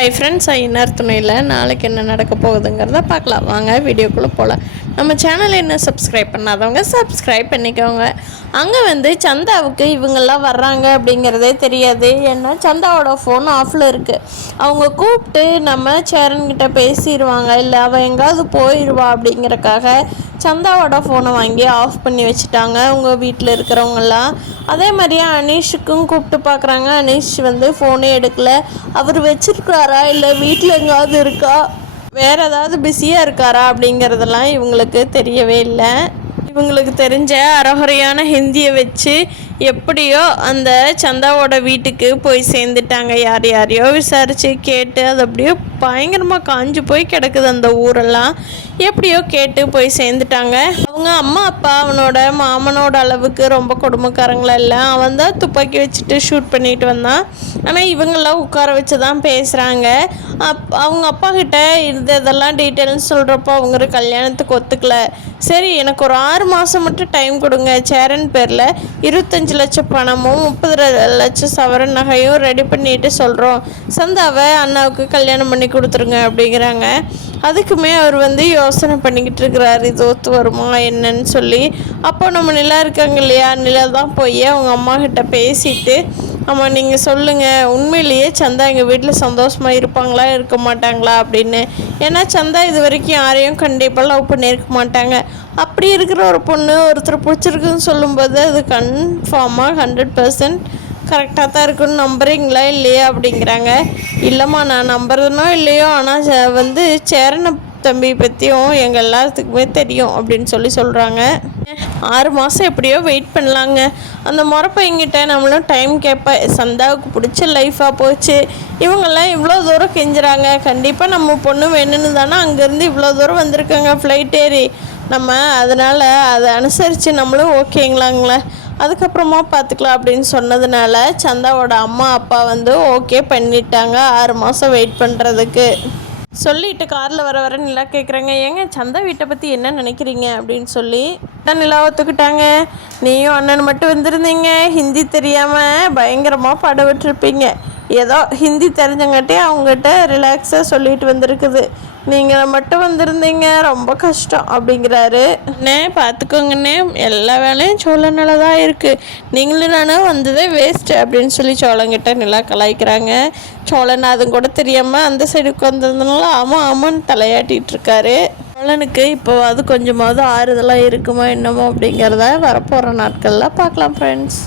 Hi friends, ஐநர் துணையில் நாளைக்கு என்ன நடக்க போகுதுங்கிறத பார்க்கலாம். வாங்க வீடியோக்குள்ளே போகலாம். நம்ம சேனலை என்ன சப்ஸ்கிரைப் பண்ணாதவங்க சப்ஸ்கிரைப் பண்ணிக்கோங்க. அங்கே சந்தாவுக்கு இவங்கெல்லாம் வர்றாங்க அப்படிங்கிறதே தெரியாது. ஏன்னா சந்தாவோட ஃபோன் ஆஃபில் இருக்குது. அவங்க கூப்பிட்டு நம்ம சேரன்கிட்ட பேசிடுவாங்க, இல்லை அவள் எங்கேயாவது போயிடுவா அப்படிங்கிறக்காக சந்தாவோட ஃபோனை வாங்கி ஆஃப் பண்ணி வச்சுட்டாங்க அவங்க வீட்டில் இருக்கிறவங்கெல்லாம். அதே மாதிரியே அனீஷுக்கும் கூப்பிட்டு பார்க்குறாங்க. அனீஷ் ஃபோனே எடுக்கலை. அவர் வச்சுருக்காரா இல்லை வீட்டில் எங்காவது இருக்கா, வேறு ஏதாவது பிஸியாக இருக்காரா அப்படிங்கிறதெல்லாம் இவங்களுக்கு தெரியவே இல்லை. இவங்களுக்கு தெரிஞ்ச அறகுறையான ஹிந்தியை வச்சு எப்படியோ அந்த சந்தாவோட வீட்டுக்கு போய் சேர்ந்துட்டாங்க. யார் யாரையோ விசாரித்து கேட்டு அது அப்படியே பயங்கரமாக காஞ்சு போய் கிடக்குது அந்த ஊரெல்லாம். எப்படியோ கேட்டு போய் சேர்ந்துட்டாங்க. அவங்க அம்மா அப்பா அவனோட மாமனோட அளவுக்கு ரொம்ப கொடுமைக்காரங்களா இல்லை. அவன் தான் துப்பாக்கி வச்சுட்டு ஷூட் பண்ணிட்டு வந்தான். ஆனால் இவங்கெல்லாம் உட்கார வச்சு தான் பேசுகிறாங்க. அவங்க அப்பா கிட்ட இதெல்லாம் டீட்டெயில்னு சொல்கிறப்போ அவங்க கல்யாணத்துக்கு ஒத்துக்கல. சரி, எனக்கு ஒரு 6 மாதம் மட்டும் டைம் கொடுங்க, சேரன் பேரில் 25 லட்சம் பணமும் 30 லட்சம் சவரன் நகையும் ரெடி பண்ணிட்டு சொல்கிறோம், சந்தாவை அண்ணாவுக்கு கல்யாணம் பண்ணி கொடுத்துருங்க அப்படிங்கிறாங்க. அதுக்குமே அவர் யோசனை பண்ணிக்கிட்டு இருக்கிறார், இது ஒத்து வருமா என்னன்னு சொல்லி. அப்போ நம்ம நிலா இருக்காங்க இல்லையா, நிலா தான் போய் அவங்க அம்மா கிட்ட பேசிட்டு, ஆமாம் நீங்கள் சொல்லுங்கள், உண்மையிலேயே சந்தா எங்கள் வீட்டில் சந்தோஷமாக இருப்பாங்களா இருக்க மாட்டாங்களா அப்படின்னு. ஏன்னா சந்தா இது வரைக்கும் யாரையும் கண்டிப்பாக லவ் பண்ணியிருக்க மாட்டாங்க. அப்படி இருக்கிற ஒரு பொண்ணு ஒருத்தர் பிடிச்சிருக்குன்னு சொல்லும்போது அது கன்ஃபார்மாக 100% கரெக்டாக தான் இருக்குன்னு நம்புறீங்களா இல்லையா அப்படிங்கிறாங்க. இல்லைம்மா, நான் நம்புறதுனோ இல்லையோ, ஆனால் சேரனை தம்பி பற்றியும் எங்கள் எல்லாத்துக்குமே தெரியும் அப்படின்னு சொல்கிறாங்க. 6 மாதம் எப்படியோ வெயிட் பண்ணலாங்க. அந்த முறப்பைங்கிட்ட நம்மளும் டைம் கேட்பேன். சந்தாவுக்கு பிடிச்ச லைஃபாக போச்சு. இவங்கெல்லாம் இவ்வளோ தூரம் கெஞ்சுறாங்க. கண்டிப்பாக நம்ம பொண்ணு வேணும்னு தானே அங்கேருந்து இவ்வளோ தூரம் வந்திருக்காங்க ஃப்ளைட் ஏறி. நம்ம அதனால் அதை அனுசரித்து நம்மளும் ஓகேங்களாங்களே, அதுக்கப்புறமா பார்த்துக்கலாம் அப்படின்னு சொன்னதுனால சந்தாவோட அம்மா அப்பா ஓகே பண்ணிட்டாங்க 6 மாதம் வெயிட் பண்ணுறதுக்கு. சொல்லிட்டு காரில் வர நிலா கேட்குறாங்க, ஏங்க சந்தா வீட்டை பற்றி என்ன நினைக்கிறீங்க அப்படின்னு சொல்லி. தான் நிலா ஒத்துக்கிட்டாங்க. நீயும் அண்ணன் மட்டும் வந்திருந்தீங்க, ஹிந்தி தெரியாமல் பயங்கரமாக பாடவிட்டுருப்பீங்க. ஏதோ ஹிந்தி தெரிஞ்சங்காட்டி அவங்ககிட்ட ரிலாக்ஸாக சொல்லிட்டு வந்திருக்குது. நீங்கள் மட்டும் வந்திருந்தீங்க, ரொம்ப கஷ்டம் அப்படிங்கிறாரு. அண்ணே பார்த்துக்கோங்கண்ணே, எல்லா வேலையும் சோழனால தான் இருக்குது, நீங்களும் நானும் வந்ததே வேஸ்ட்டு அப்படின்னு சொல்லி சோழங்கிட்ட நிலா கலாய்க்கிறாங்க. சோழன் அதுவும் கூட தெரியாமல் அந்த சைடு உட்காந்துருந்தனால ஆமான்னு தலையாட்டிகிட்டு இருக்காரு. சோழனுக்கு இப்போ அது கொஞ்சமாவது ஆறுதலாக இருக்குமா என்னமோ அப்படிங்கிறத வரப்போகிற நாட்களில் பார்க்கலாம் ஃப்ரெண்ட்ஸ்.